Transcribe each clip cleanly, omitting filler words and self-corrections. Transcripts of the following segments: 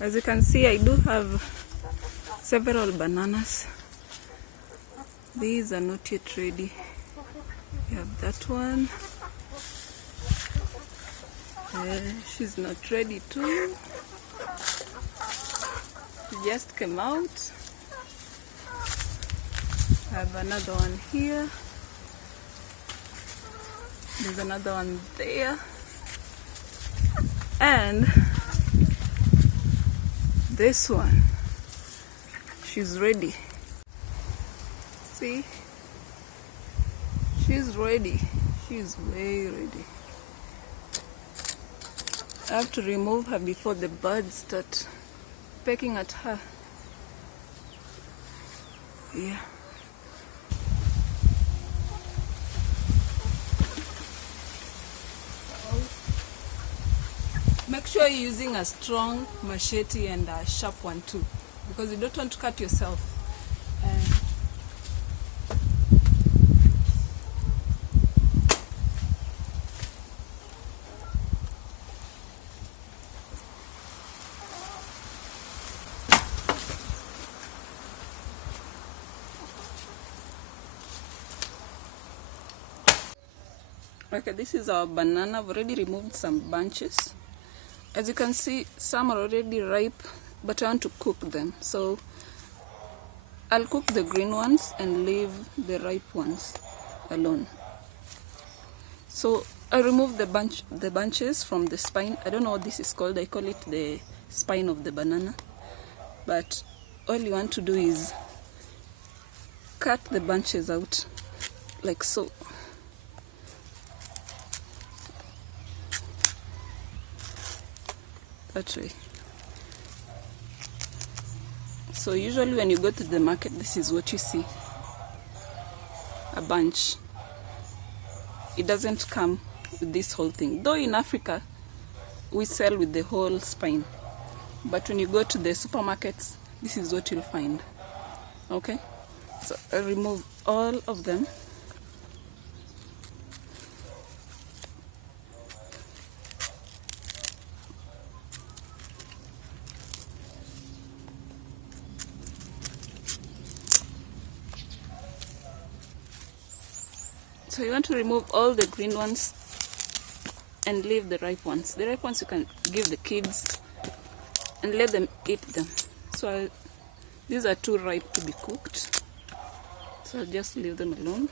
As you can see, I do have several bananas. These are not yet ready. We have that one. She's not ready too. She just came out. I have another one here. There's another one there. And this one, she's ready. See? She's ready. She's way ready. I have to remove her before the birds start pecking at her. Yeah. Make sure you're using a strong machete and a sharp one too, because you don't want to cut yourself. Okay, this is our banana. I've already removed some bunches. As you can see, some are already ripe, but I want to cook them. So I'll cook the green ones and leave the ripe ones alone. So I remove the bunches from the spine. I don't know what this is called. I call it the spine of the banana. But all you want to do is cut the bunches out like so. That way. So usually when you go to the market, this is what you see. A bunch. It doesn't come with this whole thing. Though in Africa, we sell with the whole spine. But when you go to the supermarkets, this is what you'll find. Okay? So I'll remove all of them. So you want to remove all the green ones and leave the ripe ones. The ripe ones you can give the kids and let them eat them. So these are too ripe to be cooked. So I'll just leave them alone.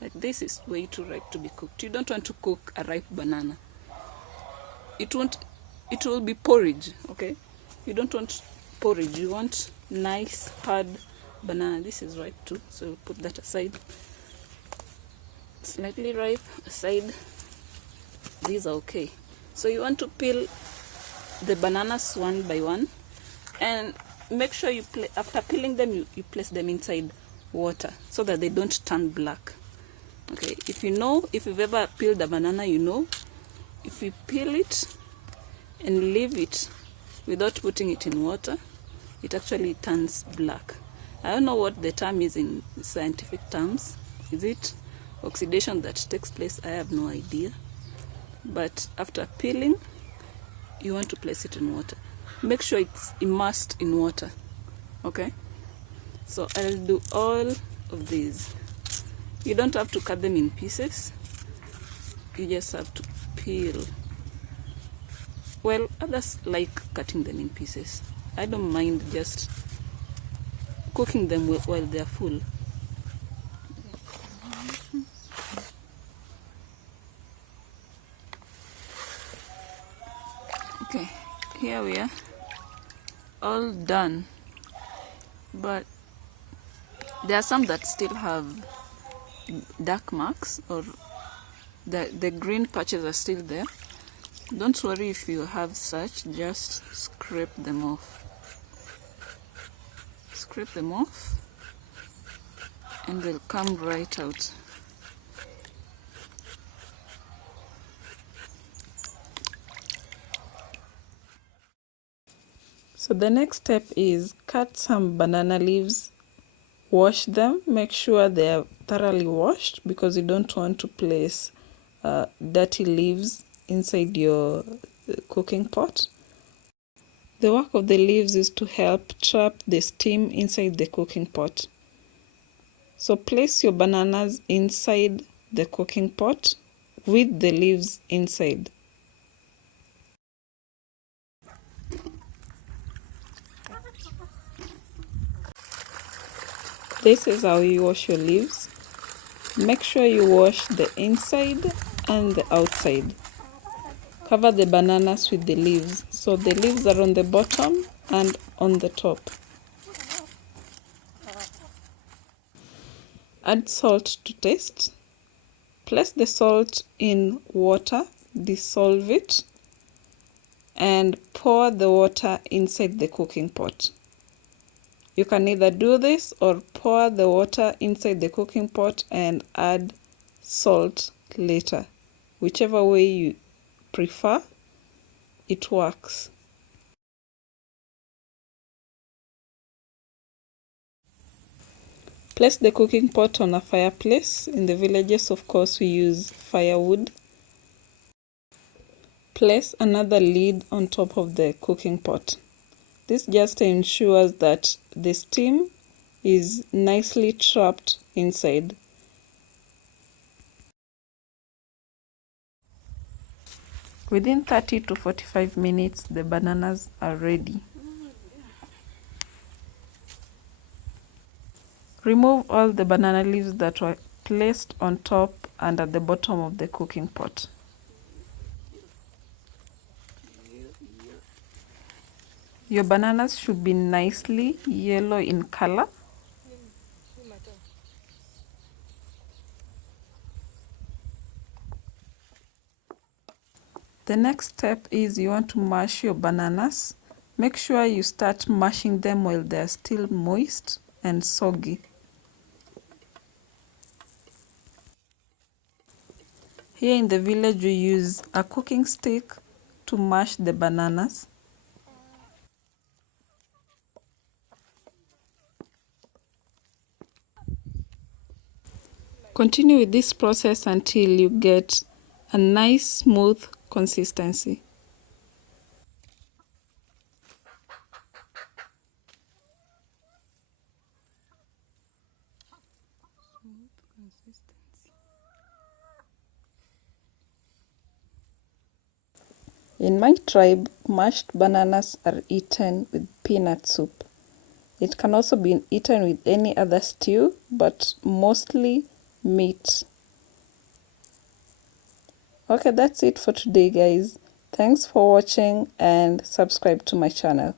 Like this is way too ripe to be cooked. You don't want to cook a ripe banana. It will be porridge, okay? You don't want porridge. You want nice, hard banana. This is ripe too, so we'll put that aside. Slightly ripe aside. These are okay. So you want to peel the bananas one by one, and make sure you after peeling them you place them inside water so that they don't turn black. Okay, if you've ever peeled a banana, you know if you peel it and leave it without putting it in water, it actually turns black. I don't know what the term is in scientific terms. Is it oxidation that takes place? I have no idea. But after peeling, you want to place it in water. Make sure it's immersed in water. Okay? So I'll do all of these. You don't have to cut them in pieces. You just have to peel. Well, others like cutting them in pieces. I don't mind just cooking them while they're full. Okay, here we are, all done, but there are some that still have dark marks, or the green patches are still there. Don't worry if you have such, just scrape them off. Scrape them off and they'll come right out. So the next step is cut some banana leaves, wash them, make sure they are thoroughly washed, because you don't want to place dirty leaves inside your cooking pot. The work of the leaves is to help trap the steam inside the cooking pot. So place your bananas inside the cooking pot with the leaves inside. This is how you wash your leaves. Make sure you wash the inside and the outside. Cover the bananas with the leaves, so the leaves are on the bottom and on the top. Add salt to taste. Place the salt in water, dissolve it, and pour the water inside the cooking pot. You can either do this or pour the water inside the cooking pot and add salt later. Whichever way you prefer, it works. Place the cooking pot on a fireplace. In the villages, of course, we use firewood. Place another lid on top of the cooking pot. This just ensures that the steam is nicely trapped inside. Within 30 to 45 minutes, the bananas are ready. Remove all the banana leaves that were placed on top and at the bottom of the cooking pot. Your bananas should be nicely yellow in color. The next step is you want to mash your bananas. Make sure you start mashing them while they are still moist and soggy. Here in the village, we use a cooking stick to mash the bananas. Continue with this process until you get a nice smooth consistency. In my tribe, mashed bananas are eaten with peanut soup. It can also be eaten with any other stew, but mostly meat. Okay, that's it for today, guys. Thanks for watching and subscribe to my channel.